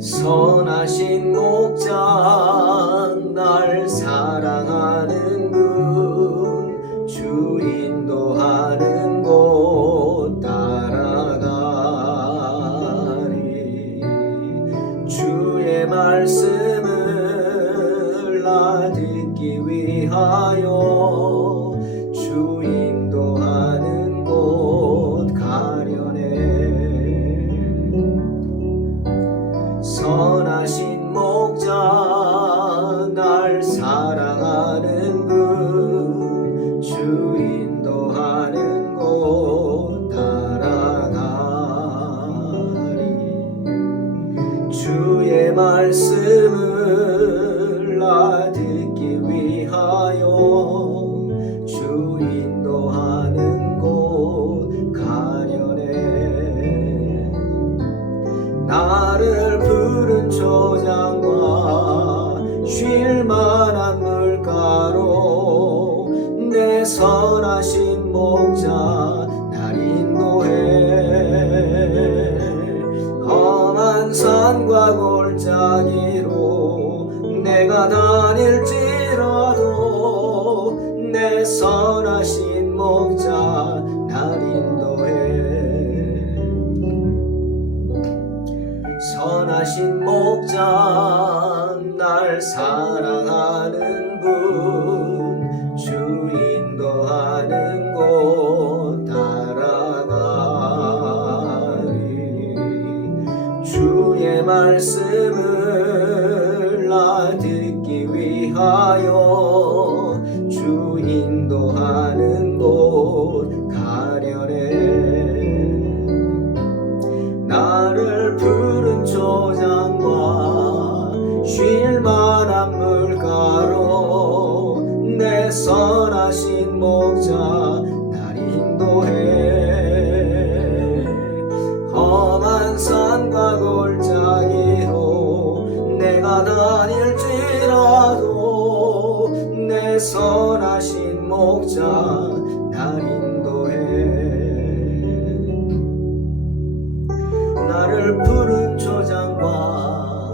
선하신 목자 날 사랑하는군. 주 인도하는 곳 따라가리. 주의 말씀을 나 듣기 위하여 주 인도하는 곳 가려네. 선하신 목자 날 사랑하는군. 주 인도하는 곳 따라가리. 주의 말씀을 나 듣기 위하여 주 인도하는 곳 가려네. 나를 푸른 초장과 쉴만한 물가로 내 선하신 목자 날 인도해. 험한 산과 골짜기로 내가 다닐지라도 내 선하신 목자 날 인도해. 선하신 목자 날 사랑하는 분. 주 인도하는 곳 따라가리. 주의 말씀을 나 듣기 위하여 주 인도하는 곳 가려네. 나를 푸른 초장과 쉴만한 물가로 내 선하신 목자 날 인도해. 험한 산과 골짜기로 내가 다닐지라도 내 선하신 목자 날 인도해. 나를 푸른 초장과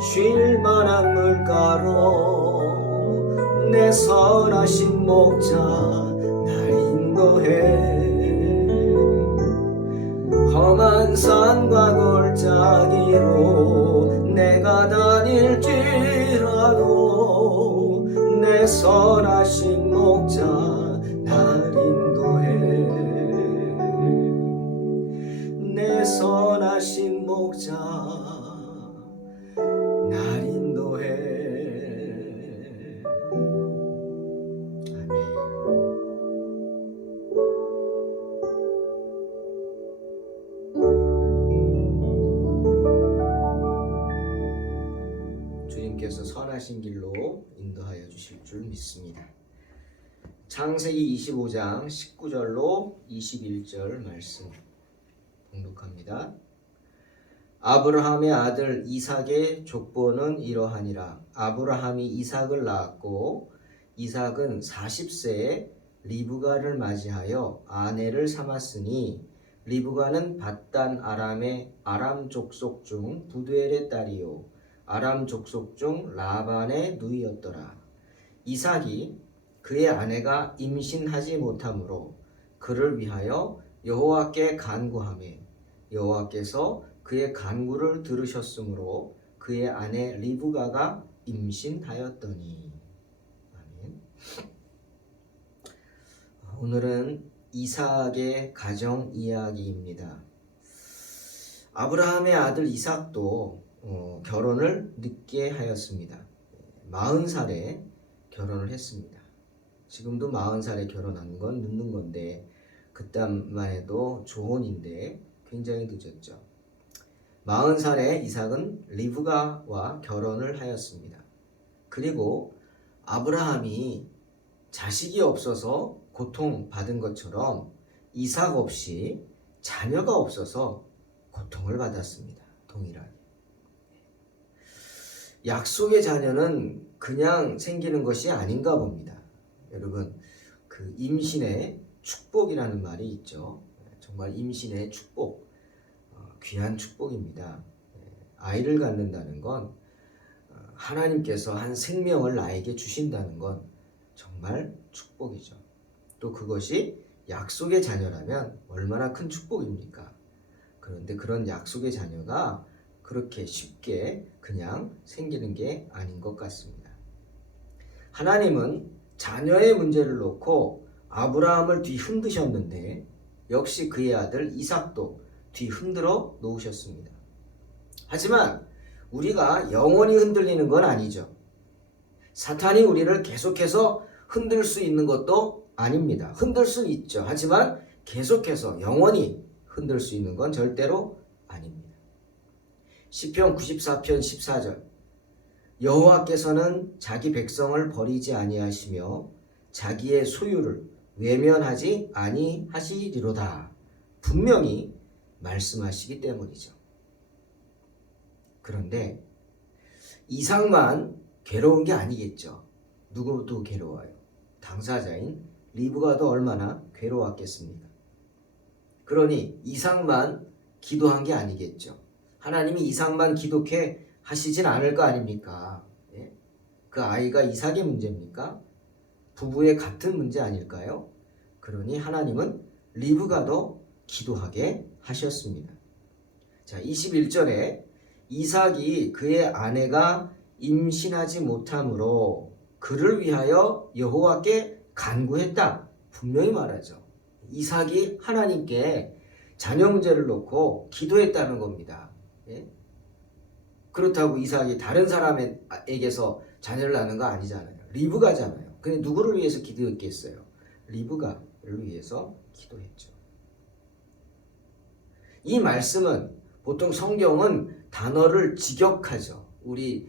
쉴만한 물가로 내 선하신 목자 날 인도해. 험한 산과 골짜기로 내가 다닐지라도 내 선하신 목자 날 인도해. 내 선하신 목자 날 인도해. 아멘. 주님께서 선하신 길로 인도하여 주실 줄 믿습니다. 창세기 25장 19절로 21절 말씀 봉독합니다. 아브라함의 아들 이삭의 족보는 이러하니라. 아브라함이 이삭을 낳았고 이삭은 40세에 리브가를 맞이하여 아내를 삼았으니 리브가는 밧단 아람의 아람 족속 중 부두엘의 딸이요 아람 족속 중 라반의 누이였더라. 이삭이 그의 아내가 임신하지 못하므로 그를 위하여 여호와께 간구하매 여호와께서 그의 간구를 들으셨으므로 그의 아내 리브가가 임신하였더니. 아멘. 오늘은 이삭의 가정 이야기입니다. 아브라함의 아들 이삭도 결혼을 늦게 하였습니다. 40살에 결혼을 했습니다. 지금도 40살에 결혼하는 건 늦는 건데 그때만 해도 조혼인데 굉장히 늦었죠. 40살에 이삭은 리브가와 결혼을 하였습니다. 그리고 아브라함이 자식이 없어서 고통받은 것처럼 이삭 없이 자녀가 없어서 고통을 받았습니다. 동일하게. 약속의 자녀는 그냥 생기는 것이 아닌가 봅니다. 여러분, 그 임신의 축복이라는 말이 있죠. 정말 임신의 축복, 귀한 축복입니다. 아이를 갖는다는 건 하나님께서 한 생명을 나에게 주신다는 건 정말 축복이죠. 또 그것이 약속의 자녀라면 얼마나 큰 축복입니까? 그런데 그런 약속의 자녀가 그렇게 쉽게 그냥 생기는 게 아닌 것 같습니다. 하나님은 자녀의 문제를 놓고 아브라함을 뒤흔드셨는데 역시 그의 아들 이삭도 뒤흔들어 놓으셨습니다. 하지만 우리가 영원히 흔들리는 건 아니죠. 사탄이 우리를 계속해서 흔들 수 있는 것도 아닙니다. 흔들 수는 있죠. 하지만 계속해서 영원히 흔들 수 있는 건 절대로 아닙니다. 시편 94편 14절 여호와께서는 자기 백성을 버리지 아니하시며 자기의 소유를 외면하지 아니하시리로다. 분명히 말씀하시기 때문이죠. 그런데 이삭만 괴로운 게 아니겠죠. 누구도 괴로워요. 당사자인 리브가도 얼마나 괴로웠겠습니까? 그러니 이삭만 기도한 게 아니겠죠. 하나님이 이삭만 기독해 하시진 않을 거 아닙니까? 예? 그 아이가 이삭의 문제입니까? 부부의 같은 문제 아닐까요? 그러니 하나님은 리브가도 기도하게 하셨습니다. 자, 21절에 이삭이 그의 아내가 임신하지 못함으로 그를 위하여 여호와께 간구했다. 분명히 말하죠. 이삭이 하나님께 자녀 문제를 놓고 기도했다는 겁니다. 예? 그렇다고 이삭이 다른 사람에게서 자녀를 낳는 거 아니잖아요. 리브가잖아요. 근데 누구를 위해서 기도했겠어요? 리브가를 위해서 기도했죠. 이 말씀은 보통 성경은 단어를 직역하죠. 우리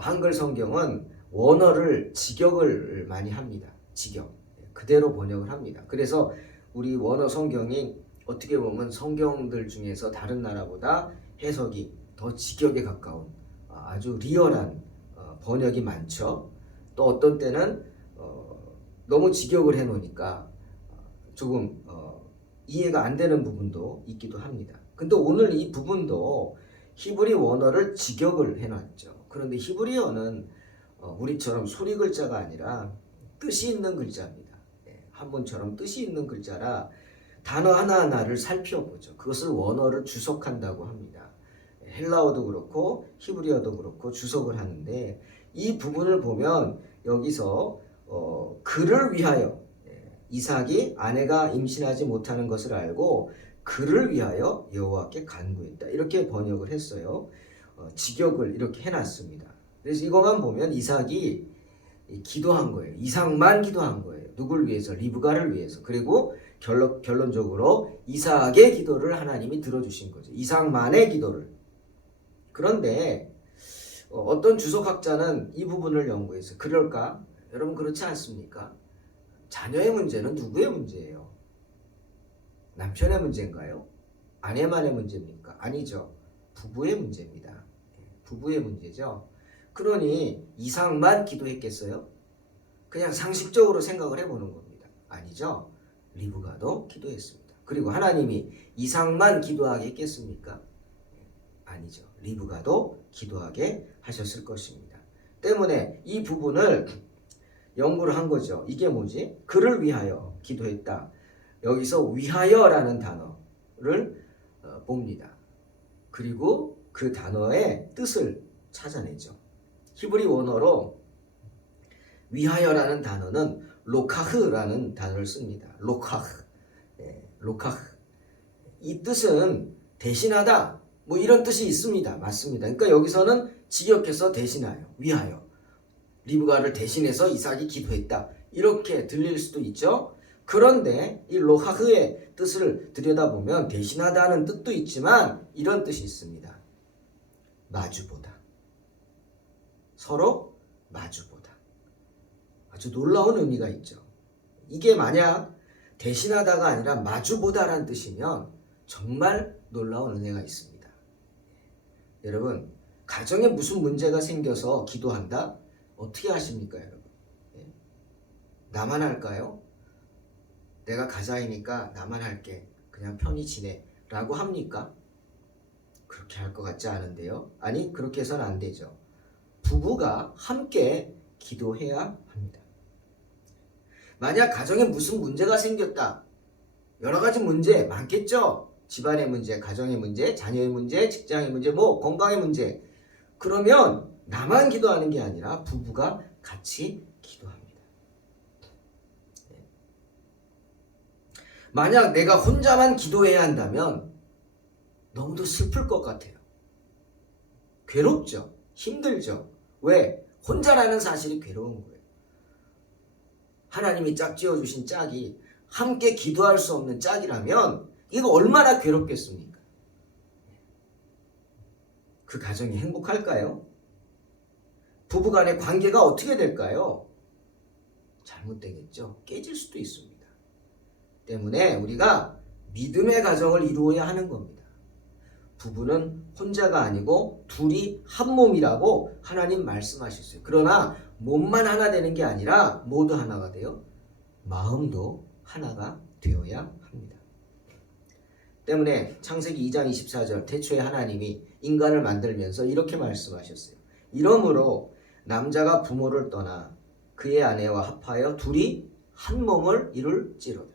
한글 성경은 원어를 직역을 많이 합니다. 직역. 그대로 번역을 합니다. 그래서 우리 원어 성경이 어떻게 보면 성경들 중에서 다른 나라보다 해석이 더 직역에 가까운 아주 리얼한 번역이 많죠. 또 어떤 때는 너무 직역을 해놓으니까 조금 이해가 안 되는 부분도 있기도 합니다. 근데 오늘 이 부분도 히브리 원어를 직역을 해놨죠. 그런데 히브리어는 우리처럼 소리 글자가 아니라 뜻이 있는 글자입니다. 한문처럼 뜻이 있는 글자라 단어 하나하나를 살펴보죠. 그것을 원어를 주석한다고 합니다. 헬라어도 그렇고 히브리어도 그렇고 주석을 하는데 이 부분을 보면 여기서 그를 위하여 이삭이 아내가 임신하지 못하는 것을 알고 그를 위하여 여호와께 간구했다. 이렇게 번역을 했어요. 직역을 이렇게 해놨습니다. 그래서 이것만 보면 이삭이 기도한 거예요. 이삭만 기도한 거예요. 누굴 위해서? 리브가를 위해서. 그리고 결론적으로 이삭의 기도를 하나님이 들어주신 거죠. 이삭만의 기도를. 그런데 어떤 주석학자는 이 부분을 연구해서 그럴까? 여러분 그렇지 않습니까? 자녀의 문제는 누구의 문제예요? 남편의 문제인가요? 아내만의 문제입니까? 아니죠. 부부의 문제입니다. 부부의 문제죠. 그러니 이삭만 기도했겠어요? 그냥 상식적으로 생각을 해보는 겁니다. 아니죠. 리브가도 기도했습니다. 그리고 하나님이 이삭만 기도하게 했겠습니까? 아니죠. 리브가도 기도하게 하셨을 것입니다. 때문에 이 부분을 연구를 한 거죠. 이게 뭐지? 그를 위하여 기도했다. 여기서 위하여라는 단어를 봅니다. 그리고 그 단어의 뜻을 찾아내죠. 히브리 원어로 위하여라는 단어는 로카흐라는 단어를 씁니다. 로카흐. 로카흐. 이 뜻은 대신하다. 뭐 이런 뜻이 있습니다. 맞습니다. 그러니까 여기서는 직역해서 대신하여, 위하여. 리브가를 대신해서 이삭이 기도했다. 이렇게 들릴 수도 있죠. 그런데 이 로하흐의 뜻을 들여다보면 대신하다는 뜻도 있지만 이런 뜻이 있습니다. 마주보다. 서로 마주보다. 아주 놀라운 의미가 있죠. 이게 만약 대신하다가 아니라 마주보다라는 뜻이면 정말 놀라운 은혜가 있습니다. 여러분, 가정에 무슨 문제가 생겨서 기도한다? 어떻게 하십니까, 여러분? 나만 할까요? 내가 가자이니까 나만 할게. 그냥 편히 지내. 라고 합니까? 그렇게 할 것 같지 않은데요. 아니, 그렇게 해서는 안 되죠. 부부가 함께 기도해야 합니다. 만약 가정에 무슨 문제가 생겼다. 여러 가지 문제 많겠죠. 집안의 문제, 가정의 문제, 자녀의 문제, 직장의 문제, 뭐 건강의 문제. 그러면 나만 기도하는 게 아니라 부부가 같이 기도합니다. 만약 내가 혼자만 기도해야 한다면 너무도 슬플 것 같아요. 괴롭죠. 힘들죠. 왜? 혼자라는 사실이 괴로운 거예요. 하나님이 짝지어 주신 짝이 함께 기도할 수 없는 짝이라면 이거 얼마나 괴롭겠습니까? 그 가정이 행복할까요? 부부간의 관계가 어떻게 될까요? 잘못되겠죠. 깨질 수도 있습니다. 때문에 우리가 믿음의 가정을 이루어야 하는 겁니다. 부부는 혼자가 아니고 둘이 한 몸이라고 하나님 말씀하셨어요. 그러나 몸만 하나 되는 게 아니라 모두 하나가 돼요. 마음도 하나가 되어야 합니다. 때문에 창세기 2장 24절 태초에 하나님이 인간을 만들면서 이렇게 말씀하셨어요. 이러므로 남자가 부모를 떠나 그의 아내와 합하여 둘이 한 몸을 이룰지로다.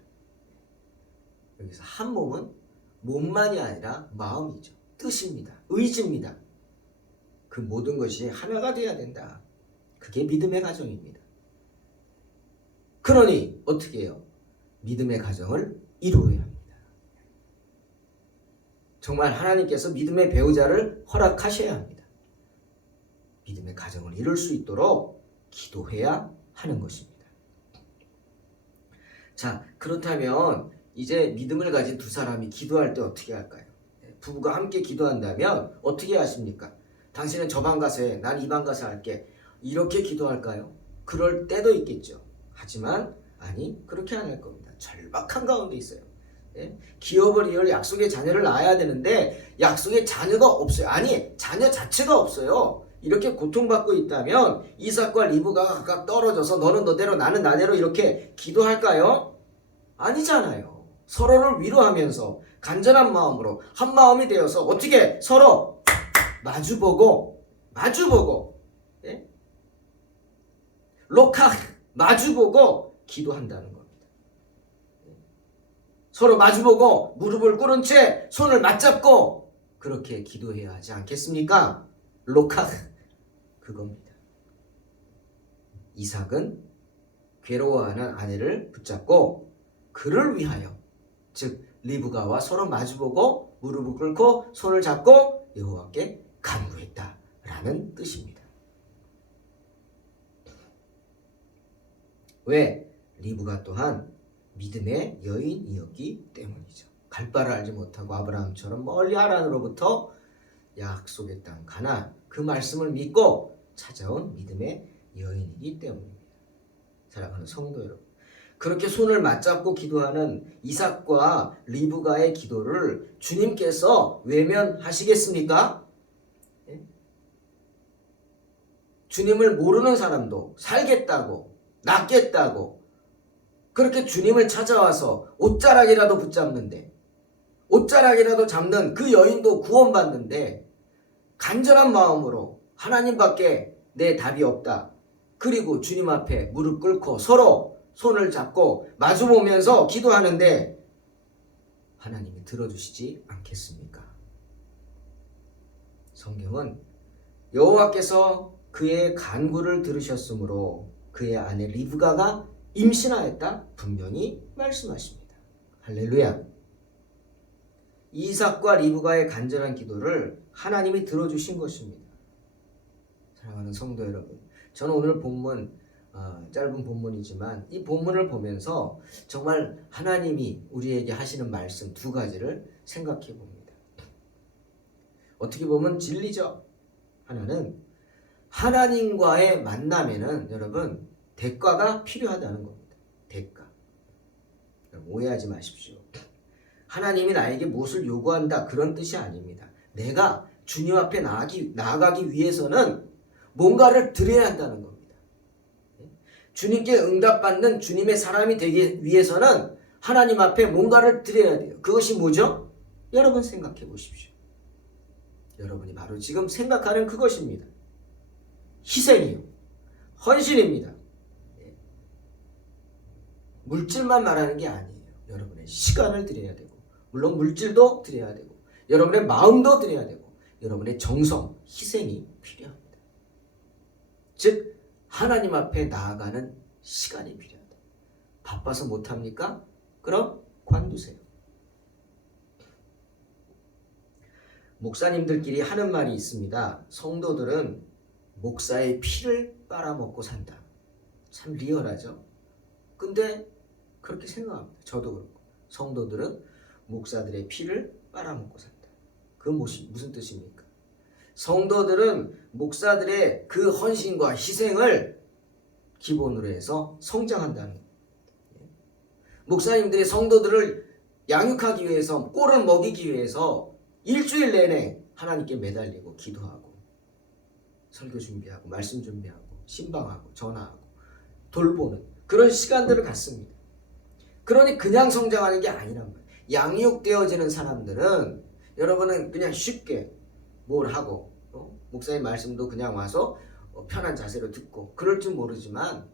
여기서 한 몸은 몸만이 아니라 마음이죠. 뜻입니다. 의지입니다. 그 모든 것이 하나가 되어야 된다. 그게 믿음의 가정입니다. 그러니 어떻게 해요? 믿음의 가정을 이루어야 합니다. 정말 하나님께서 믿음의 배우자를 허락하셔야 합니다. 믿음의 가정을 이룰 수 있도록 기도해야 하는 것입니다. 자, 그렇다면 이제 믿음을 가진 두 사람이 기도할 때 어떻게 할까요? 부부가 함께 기도한다면 어떻게 하십니까? 당신은 저 방 가서 해, 난 이 방 가서 할게. 이렇게 기도할까요? 그럴 때도 있겠죠. 하지만 아니, 그렇게 안 할 겁니다. 절박한 가운데 있어요. 기업을 이을 약속의 자녀를 낳아야 되는데 약속의 자녀가 없어요. 아니, 자녀 자체가 없어요. 이렇게 고통받고 있다면 이삭과 리브가가 각각 떨어져서 너는 너대로 나는 나대로 이렇게 기도할까요? 아니잖아요. 서로를 위로하면서 간절한 마음으로 한 마음이 되어서 어떻게 서로 마주보고 록하 마주보고 기도한다는 겁니다. 서로 마주보고 무릎을 꿇은 채 손을 맞잡고 그렇게 기도해야 하지 않겠습니까? 록하 그겁니다. 이삭은 괴로워하는 아내를 붙잡고 그를 위하여 즉 리브가와 서로 마주보고 무릎을 꿇고 손을 잡고 여호와께 간구했다라는 뜻입니다. 왜? 리브가 또한 믿음의 여인이었기 때문이죠. 갈 바를 알지 못하고 아브라함처럼 멀리 하란으로부터 약속의 땅 가나안 그 말씀을 믿고 찾아온 믿음의 여인이기 때문입니다. 사랑하는 성도 여러분, 그렇게 손을 맞잡고 기도하는 이삭과 리브가의 기도를 주님께서 외면하시겠습니까? 주님을 모르는 사람도 살겠다고 낫겠다고 그렇게 주님을 찾아와서 옷자락이라도 붙잡는데 옷자락이라도 잡는 그 여인도 구원받는데 간절한 마음으로 하나님밖에 내 답이 없다. 그리고 주님 앞에 무릎 꿇고 서로 손을 잡고 마주보면서 기도하는데 하나님이 들어주시지 않겠습니까? 성경은 여호와께서 그의 간구를 들으셨으므로 그의 아내 리브가가 임신하였다 분명히 말씀하십니다. 할렐루야. 이삭과 리브가의 간절한 기도를 하나님이 들어주신 것입니다. 사랑하는 성도 여러분, 저는 오늘 본문 짧은 본문이지만 이 본문을 보면서 정말 하나님이 우리에게 하시는 말씀 두 가지를 생각해 봅니다. 어떻게 보면 진리죠. 하나는 하나님과의 만남에는 여러분 대가가 필요하다는 겁니다. 대가. 오해하지 마십시오. 하나님이 나에게 무엇을 요구한다 그런 뜻이 아닙니다. 내가 주님 앞에 나아가기 위해서는 뭔가를 드려야 한다는 겁니다. 주님께 응답받는 주님의 사람이 되기 위해서는 하나님 앞에 뭔가를 드려야 돼요. 그것이 뭐죠? 여러분 생각해 보십시오. 여러분이 바로 지금 생각하는 그것입니다. 희생이요. 헌신입니다. 물질만 말하는 게 아니에요. 여러분의 시간을 드려야 되고, 물론 물질도 드려야 되고, 여러분의 마음도 드려야 되고, 여러분의 정성, 희생이 필요합니다. 즉 하나님 앞에 나아가는 시간이 필요하다. 바빠서 못합니까? 그럼 관두세요. 목사님들끼리 하는 말이 있습니다. 성도들은 목사의 피를 빨아먹고 산다. 참 리얼하죠? 근데 그렇게 생각합니다. 저도 그렇고. 성도들은 목사들의 피를 빨아먹고 산다. 그건 무슨 뜻입니까? 성도들은 목사들의 그 헌신과 희생을 기본으로 해서 성장한다는 거예요. 목사님들이 성도들을 양육하기 위해서, 꼴을 먹이기 위해서 일주일 내내 하나님께 매달리고 기도하고 설교 준비하고 말씀 준비하고 신방하고 전화하고 돌보는 그런 시간들을 갖습니다. 그러니 그냥 성장하는 게 아니란 말이에요. 양육되어지는 사람들은 여러분은 그냥 쉽게 뭘 하고 목사님 말씀도 그냥 와서 편한 자세로 듣고 그럴 줄 모르지만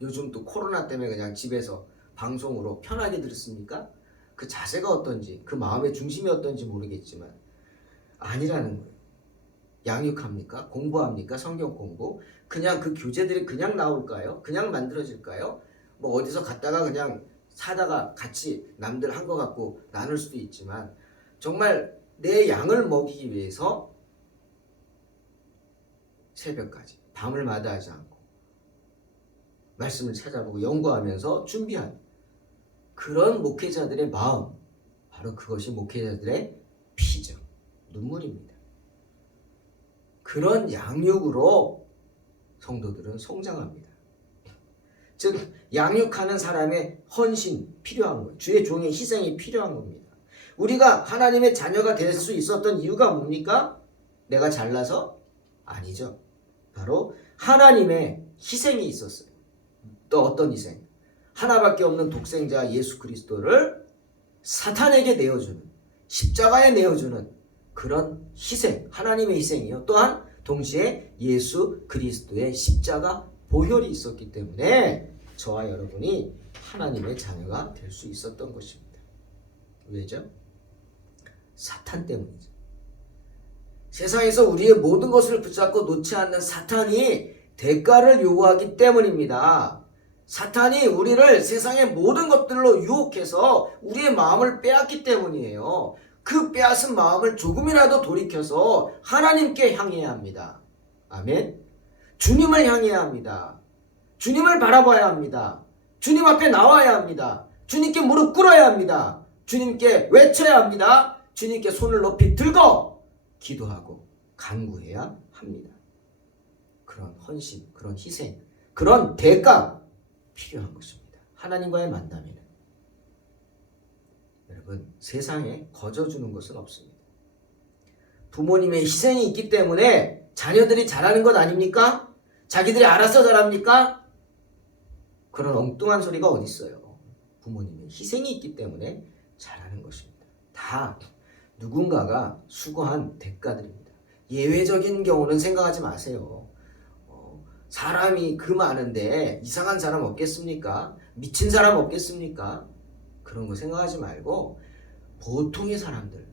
요즘 또 코로나 때문에 그냥 집에서 방송으로 편하게 들었습니까? 그 자세가 어떤지, 그 마음의 중심이 어떤지 모르겠지만 아니라는 거예요. 양육합니까? 공부합니까? 성경 공부? 그냥 그 교재들이 그냥 나올까요? 그냥 만들어질까요? 뭐 어디서 갔다가 그냥 사다가 같이 남들 한 것 같고 나눌 수도 있지만 정말 내 양을 먹이기 위해서 새벽까지 밤을 마다하지 않고 말씀을 찾아보고 연구하면서 준비한 그런 목회자들의 마음, 바로 그것이 목회자들의 피죠. 눈물입니다. 그런 양육으로 성도들은 성장합니다. 즉 양육하는 사람의 헌신 필요한 거예요. 주의 종의 희생이 필요한 겁니다. 우리가 하나님의 자녀가 될 수 있었던 이유가 뭡니까? 내가 잘나서? 아니죠. 바로 하나님의 희생이 있었어요. 또 어떤 희생? 하나밖에 없는 독생자 예수 그리스도를 사탄에게 내어주는, 십자가에 내어주는 그런 희생, 하나님의 희생이요. 또한 동시에 예수 그리스도의 십자가 보혈이 있었기 때문에 저와 여러분이 하나님의 자녀가 될 수 있었던 것입니다. 왜죠? 사탄 때문이죠. 세상에서 우리의 모든 것을 붙잡고 놓지 않는 사탄이 대가를 요구하기 때문입니다. 사탄이 우리를 세상의 모든 것들로 유혹해서 우리의 마음을 빼앗기 때문이에요. 그 빼앗은 마음을 조금이라도 돌이켜서 하나님께 향해야 합니다. 아멘. 주님을 향해야 합니다. 주님을 바라봐야 합니다. 주님 앞에 나와야 합니다. 주님께 무릎 꿇어야 합니다. 주님께 외쳐야 합니다. 주님께 손을 높이 들고 기도하고 간구해야 합니다. 그런 헌신, 그런 희생, 그런 대가 필요한 것입니다. 하나님과의 만남에는 여러분 세상에 거저주는 것은 없습니다. 부모님의 희생이 있기 때문에 자녀들이 잘하는 것 아닙니까? 자기들이 알아서 잘합니까? 그런 엉뚱한 소리가 어디 있어요. 부모님의 희생이 있기 때문에 잘하는 것입니다. 다 누군가가 수고한 대가들입니다. 예외적인 경우는 생각하지 마세요. 사람이 그 많은데 이상한 사람 없겠습니까? 미친 사람 없겠습니까? 그런 거 생각하지 말고 보통의 사람들,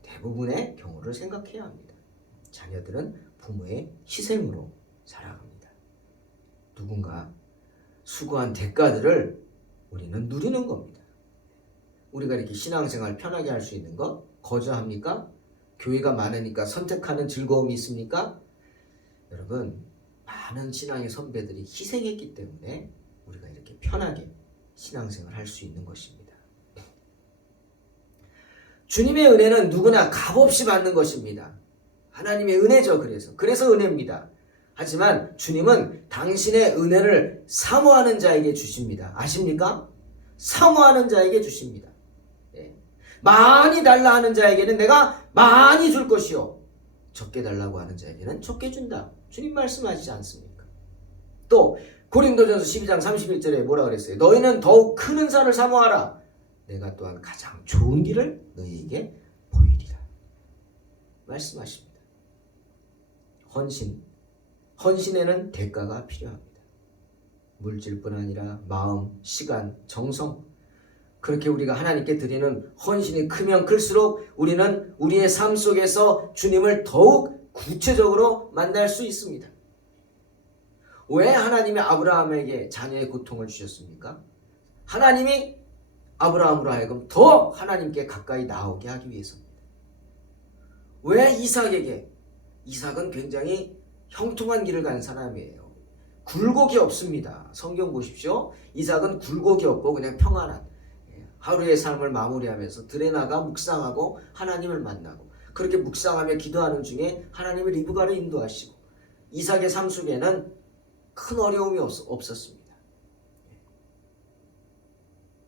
대부분의 경우를 생각해야 합니다. 자녀들은 부모의 희생으로 살아갑니다. 누군가 수고한 대가들을 우리는 누리는 겁니다. 우리가 이렇게 신앙생활 편하게 할 수 있는 것 거저합니까? 교회가 많으니까 선택하는 즐거움이 있습니까? 여러분, 많은 신앙의 선배들이 희생했기 때문에 우리가 이렇게 편하게 신앙생활 할 수 있는 것입니다. 주님의 은혜는 누구나 값없이 받는 것입니다. 하나님의 은혜죠. 그래서 은혜입니다. 하지만 주님은 당신의 은혜를 사모하는 자에게 주십니다. 아십니까? 사모하는 자에게 주십니다. 많이 달라 하는 자에게는 내가 많이 줄 것이요 적게 달라고 하는 자에게는 적게 준다. 주님 말씀하시지 않습니까? 또 고린도전서 12장 31절에 뭐라 그랬어요? 너희는 더욱 큰 은사를 사모하라. 내가 또한 가장 좋은 길을 너희에게 보이리라. 말씀하십니다. 헌신에는 대가가 필요합니다. 물질뿐 아니라 마음, 시간, 정성, 그렇게 우리가 하나님께 드리는 헌신이 크면 클수록 우리는 우리의 삶 속에서 주님을 더욱 구체적으로 만날 수 있습니다. 왜 하나님이 아브라함에게 자녀의 고통을 주셨습니까? 하나님이 아브라함으로 하여금 더 하나님께 가까이 나오게 하기 위해서입니다. 왜 이삭은 굉장히 형통한 길을 간 사람이에요. 굴곡이 없습니다. 성경 보십시오. 이삭은 굴곡이 없고 그냥 평안한 하루의 삶을 마무리하면서 들에 나가 묵상하고 하나님을 만나고, 그렇게 묵상하며 기도하는 중에 하나님이 리브가를 인도하시고, 이삭의 삶 속에는 큰 어려움이 없었습니다.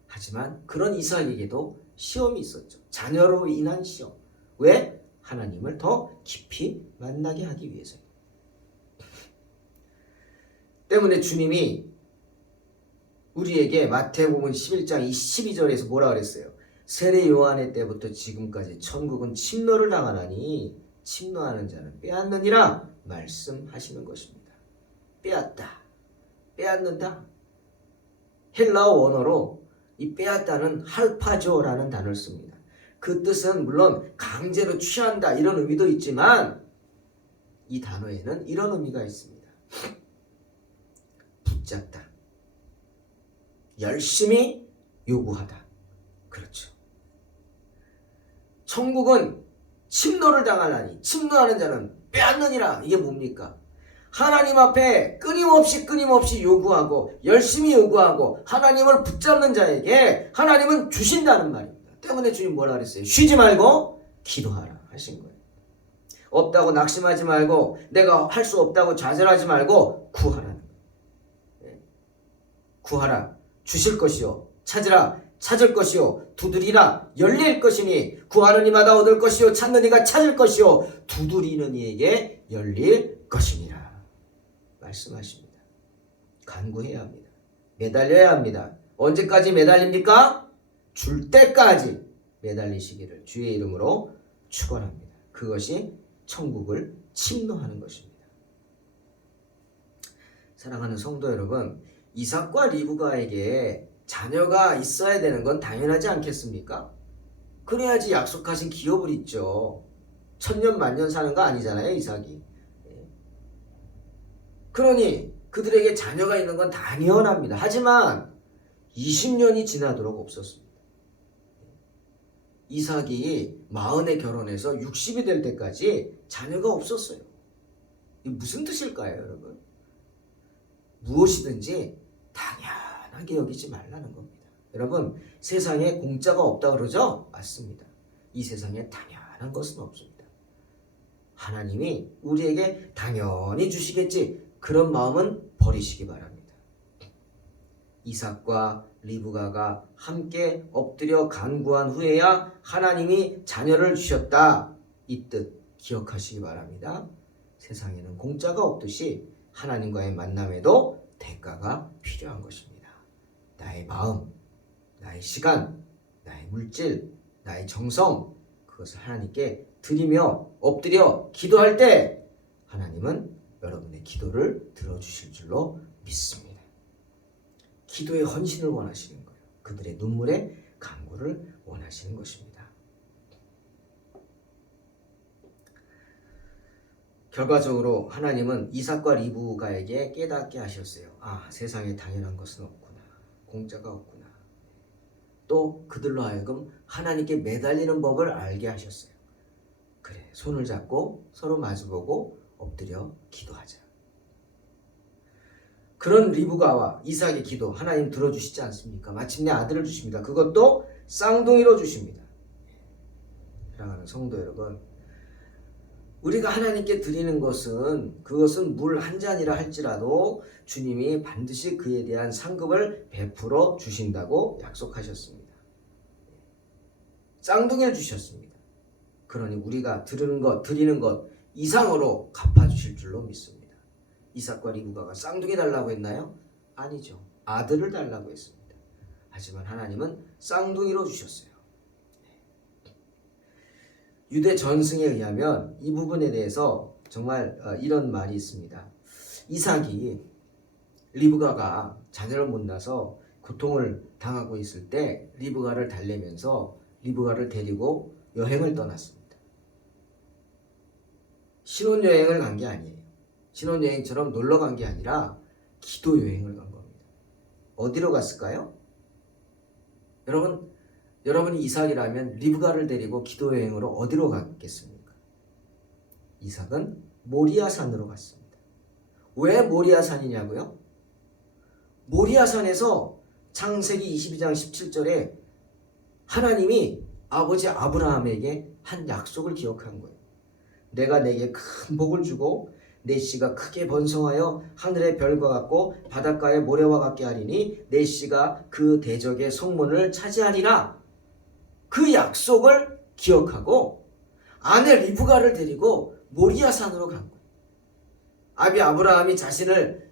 하지만 그런 이삭에게도 시험이 있었죠. 자녀로 인한 시험. 왜? 하나님을 더 깊이 만나게 하기 위해서입니다. 때문에 주님이 우리에게 마태복음 11장 12절에서 뭐라 그랬어요? 세례 요한의 때부터 지금까지 천국은 침노를 당하나니 침노하는 자는 빼앗느니라 말씀하시는 것입니다. 빼앗는다. 헬라어 원어로 이 빼앗다는 할파조라는 단어를 씁니다. 그 뜻은 물론 강제로 취한다 이런 의미도 있지만 이 단어에는 이런 의미가 있습니다. 붙잡다. 열심히 요구하다. 그렇죠. 천국은 침노를 당하나니 침노하는 자는 빼앗느니라. 이게 뭡니까? 하나님 앞에 끊임없이 요구하고 열심히 요구하고 하나님을 붙잡는 자에게 하나님은 주신다는 말입니다. 때문에 주님 뭐라 그랬어요? 쉬지 말고 기도하라 하신 거예요. 없다고 낙심하지 말고, 내가 할 수 없다고 좌절하지 말고 구하라는 거예요. 구하라. 주실 것이요. 찾으라. 찾을 것이요. 두드리라. 열릴 것이니 구하는 이마다 얻을 것이요. 찾는 이가 찾을 것이요. 두드리는 이에게 열릴 것이니라. 말씀하십니다. 간구해야 합니다. 매달려야 합니다. 언제까지 매달립니까? 줄 때까지 매달리시기를 주의 이름으로 축원합니다. 그것이 천국을 침노하는 것입니다. 사랑하는 성도 여러분, 이삭과 리브가에게 자녀가 있어야 되는 건 당연하지 않겠습니까? 그래야지 약속하신 기업을 잇죠. 천년 만년 사는 거 아니잖아요, 이삭이. 그러니 그들에게 자녀가 있는 건 당연합니다. 하지만 20년이 지나도록 없었습니다. 이삭이 40에 결혼해서 60이 될 때까지 자녀가 없었어요. 이게 무슨 뜻일까요, 여러분? 무엇이든지 당연하게 여기지 말라는 겁니다. 여러분, 세상에 공짜가 없다 그러죠? 맞습니다. 이 세상에 당연한 것은 없습니다. 하나님이 우리에게 당연히 주시겠지, 그런 마음은 버리시기 바랍니다. 이삭과 리브가가 함께 엎드려 간구한 후에야 하나님이 자녀를 주셨다, 이 뜻 기억하시기 바랍니다. 세상에는 공짜가 없듯이 하나님과의 만남에도 대가가 필요한 것입니다. 나의 마음, 나의 시간, 나의 물질, 나의 정성, 그것을 하나님께 드리며 엎드려 기도할 때 하나님은 여러분의 기도를 들어주실 줄로 믿습니다. 기도의 헌신을 원하시는 거예요. 그들의 눈물의 간구를 원하시는 것입니다. 결과적으로 하나님은 이삭과 리브가에게 깨닫게 하셨어요. 아, 세상에 당연한 것은 없구나. 공짜가 없구나. 또 그들로 하여금 하나님께 매달리는 법을 알게 하셨어요. 그래, 손을 잡고 서로 마주보고 엎드려 기도하자. 그런 리브가와 이삭의 기도 하나님 들어주시지 않습니까? 마침내 아들을 주십니다. 그것도 쌍둥이로 주십니다. 사랑하는 성도 여러분, 우리가 하나님께 드리는 것은 그것은 물 한 잔이라 할지라도 주님이 반드시 그에 대한 상급을 베풀어 주신다고 약속하셨습니다. 쌍둥이를 주셨습니다. 그러니 우리가 드리는 것 이상으로 갚아주실 줄로 믿습니다. 이삭과 리브가가 쌍둥이 달라고 했나요? 아니죠. 아들을 달라고 했습니다. 하지만 하나님은 쌍둥이로 주셨어요. 유대 전승에 의하면 이 부분에 대해서 정말 이런 말이 있습니다. 이삭이 리브가가 자녀를 못 낳아서 고통을 당하고 있을 때 리브가를 달래면서 리브가를 데리고 여행을 떠났습니다. 신혼여행을 간 게 아니에요. 신혼여행처럼 놀러 간 게 아니라 기도 여행을 간 겁니다. 어디로 갔을까요? 여러분이 이삭이라면 리브가를 데리고 기도 여행으로 어디로 갔겠습니까? 이삭은 모리아산으로 갔습니다. 왜 모리아산이냐고요? 모리아산에서 창세기 22장 17절에 하나님이 아버지 아브라함에게 한 약속을 기억한 거예요. 내가 내게 큰 복을 주고 내 씨가 크게 번성하여 하늘의 별과 같고 바닷가의 모래와 같게 하리니 내 씨가 그 대적의 성문을 차지하리라. 그 약속을 기억하고 아내 리브가를 데리고 모리아산으로 간 거예요. 아비 아브라함이 자신을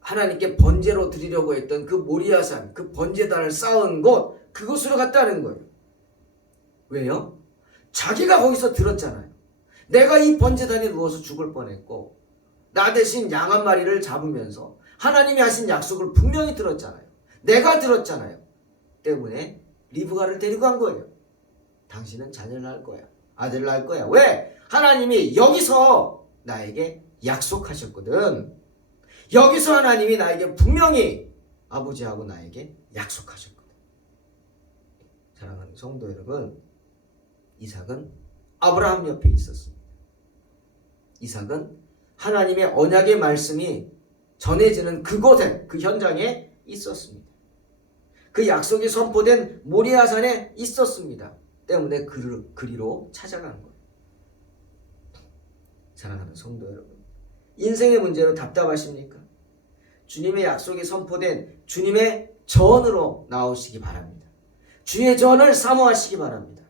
하나님께 번제로 드리려고 했던 그 모리아산, 그 번제단을 쌓은 곳, 그곳으로 갔다는 거예요. 왜요? 자기가 거기서 들었잖아요. 내가 이 번제단에 누워서 죽을 뻔했고 나 대신 양 한 마리를 잡으면서 하나님이 하신 약속을 분명히 들었잖아요. 내가 들었잖아요. 때문에 리브가를 데리고 간 거예요. 당신은 자녀를 낳을 거야. 아들을 낳을 거야. 왜? 하나님이 여기서 나에게 약속하셨거든. 여기서 하나님이 나에게 분명히 아버지하고 나에게 약속하셨거든. 사랑하는 성도 여러분, 이삭은 아브라함 옆에 있었습니다. 이삭은 하나님의 언약의 말씀이 전해지는 그곳에, 그 현장에 있었습니다. 그 약속이 선포된 모리아산에 있었습니다. 때문에 그리로 찾아간 거예요. 사랑하는 성도 여러분, 인생의 문제로 답답하십니까? 주님의 약속이 선포된 주님의 전으로 나오시기 바랍니다. 주의 전을 사모하시기 바랍니다.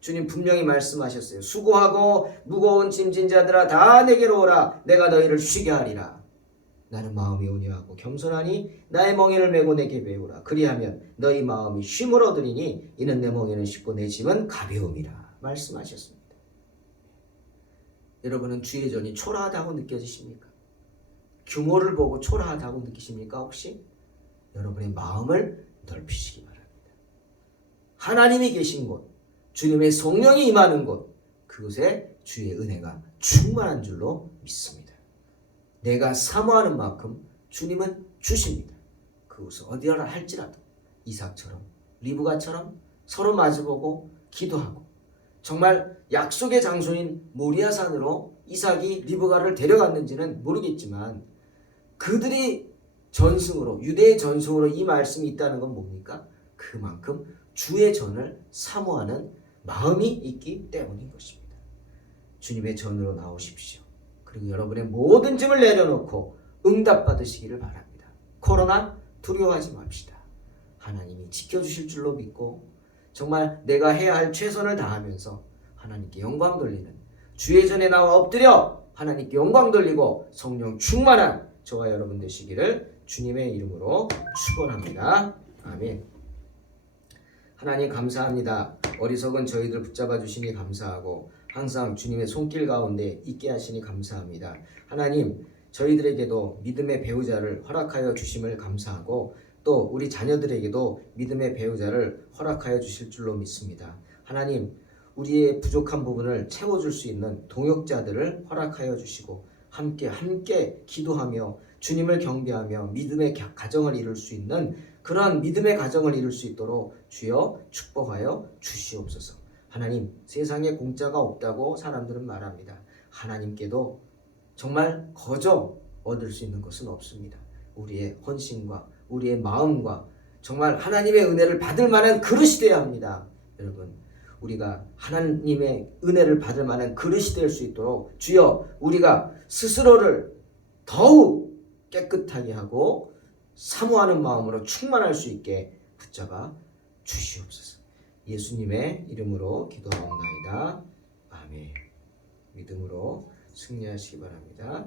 주님 분명히 말씀하셨어요. 수고하고 무거운 짐진 자들아 다 내게로 오라. 내가 너희를 쉬게 하리라. 나는 마음이 온유하고 겸손하니 나의 멍에를 메고 내게 배우라. 그리하면 너희 마음이 쉼을 얻으리니 이는 내 멍에는 쉽고 내 짐은 가벼움이라. 말씀하셨습니다. 여러분은 주의 전이 초라하다고 느껴지십니까? 규모를 보고 초라하다고 느끼십니까 혹시? 여러분의 마음을 넓히시기 바랍니다. 하나님이 계신 곳, 주님의 성령이 임하는 곳, 그곳에 주의 은혜가 충만한 줄로 믿습니다. 내가 사모하는 만큼 주님은 주십니다. 그곳을 어디라 할지라도 이삭처럼 리브가처럼 서로 마주보고 기도하고 정말 약속의 장소인 모리아산으로 이삭이 리브가를 데려갔는지는 모르겠지만 그들이 전승으로 유대의 전승으로 이 말씀이 있다는 건 뭡니까? 그만큼 주의 전을 사모하는 마음이 있기 때문인 것입니다. 주님의 전으로 나오십시오. 그리고 여러분의 모든 짐을 내려놓고 응답받으시기를 바랍니다. 코로나 두려워하지 맙시다. 하나님이 지켜주실 줄로 믿고 정말 내가 해야 할 최선을 다하면서 하나님께 영광 돌리는 주의 전에 나와 엎드려 하나님께 영광 돌리고 성령 충만한 저와 여러분 되시기를 주님의 이름으로 축원합니다. 아멘. 하나님 감사합니다. 어리석은 저희들 붙잡아 주시니 감사하고 항상 주님의 손길 가운데 있게 하시니 감사합니다. 하나님 저희들에게도 믿음의 배우자를 허락하여 주심을 감사하고 또 우리 자녀들에게도 믿음의 배우자를 허락하여 주실 줄로 믿습니다. 하나님 우리의 부족한 부분을 채워줄 수 있는 동역자들을 허락하여 주시고 함께 기도하며 주님을 경배하며 믿음의 가정을 이룰 수 있는 그러한 믿음의 가정을 이룰 수 있도록 주여 축복하여 주시옵소서. 하나님 세상에 공짜가 없다고 사람들은 말합니다. 하나님께도 정말 거저 얻을 수 있는 것은 없습니다. 우리의 헌신과 우리의 마음과 정말 하나님의 은혜를 받을 만한 그릇이 되어야 합니다. 여러분 우리가 하나님의 은혜를 받을 만한 그릇이 될 수 있도록 주여 우리가 스스로를 더욱 깨끗하게 하고 사모하는 마음으로 충만할 수 있게 붙잡아 주시옵소서. 예수님의 이름으로 기도하옵나이다. 아멘. 믿음으로 승리하시기 바랍니다.